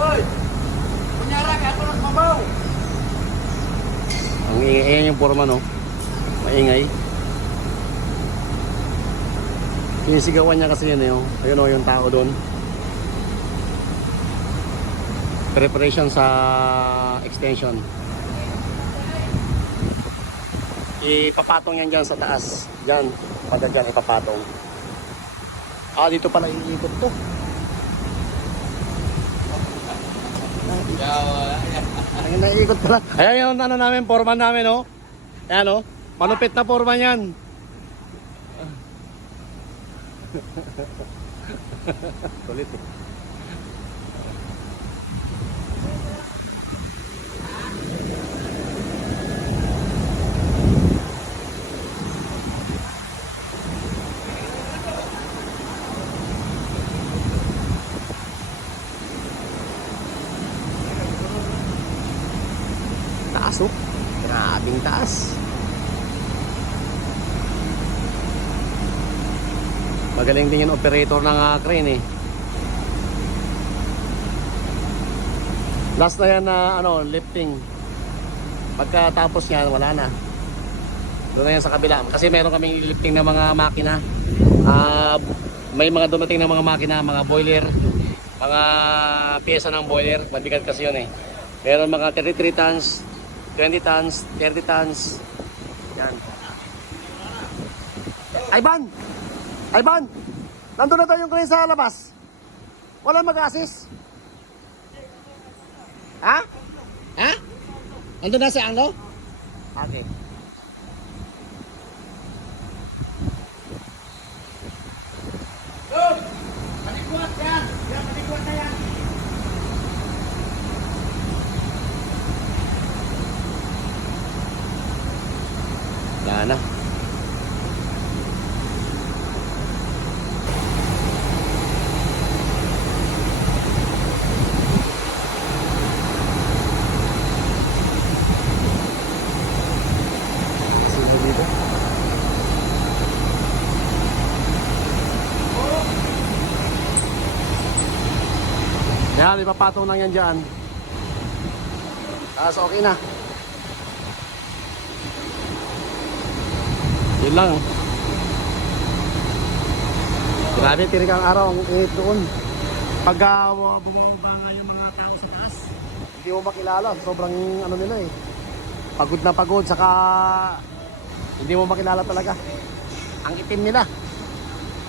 Hoy! Kunyara, kaya ito nagmabaw. Ang ingay yung forma, no? Maingay. Sinisigawan niya kasi yun, oh. Ayun, oh, yung tao doon. Preparation sa extension. Ipapatong yan dyan sa taas. Dyan. Pada dyan, ipapatong. Ah, dito pala iikot to. Ay, naiikot pala. Ayan yung ano namin, foreman namin, oh. Ayan, oh. Malupit na foreman yan. Kulit, eh. Taas, oh. Grabing taas. Magaling din yung operator ng crane, eh. Last na yan na lifting. Pagkatapos yan, wala na. Doon na yan sa kabila. Kasi meron kaming lifting ng mga makina. May mga dumating na mga makina, mga boiler, mga pyesa ng boiler. Mabigat kasi yun, eh. Meron mga 33 tons, 20 tons, 30 tons. Yan. Ivan! Ivan! Nandun na tayo yung crane sa labas. Wala mag-assist. Ha? Ha? Nandun na si Anglo? Okay. Doon! Palikuat yan! Yan, palikuat na yan! Wala na. Sino dito? Yan, ipapatong lang yan dyan. Tapos okay na. Yun lang. Grabe, tirik ang araw. Ang init doon. Pag bumababa nga yung mga tao sa taas, hindi mo makilala. Sobrang nila, eh. Pagod na pagod. Saka hindi mo makilala talaga. Ang itim nila.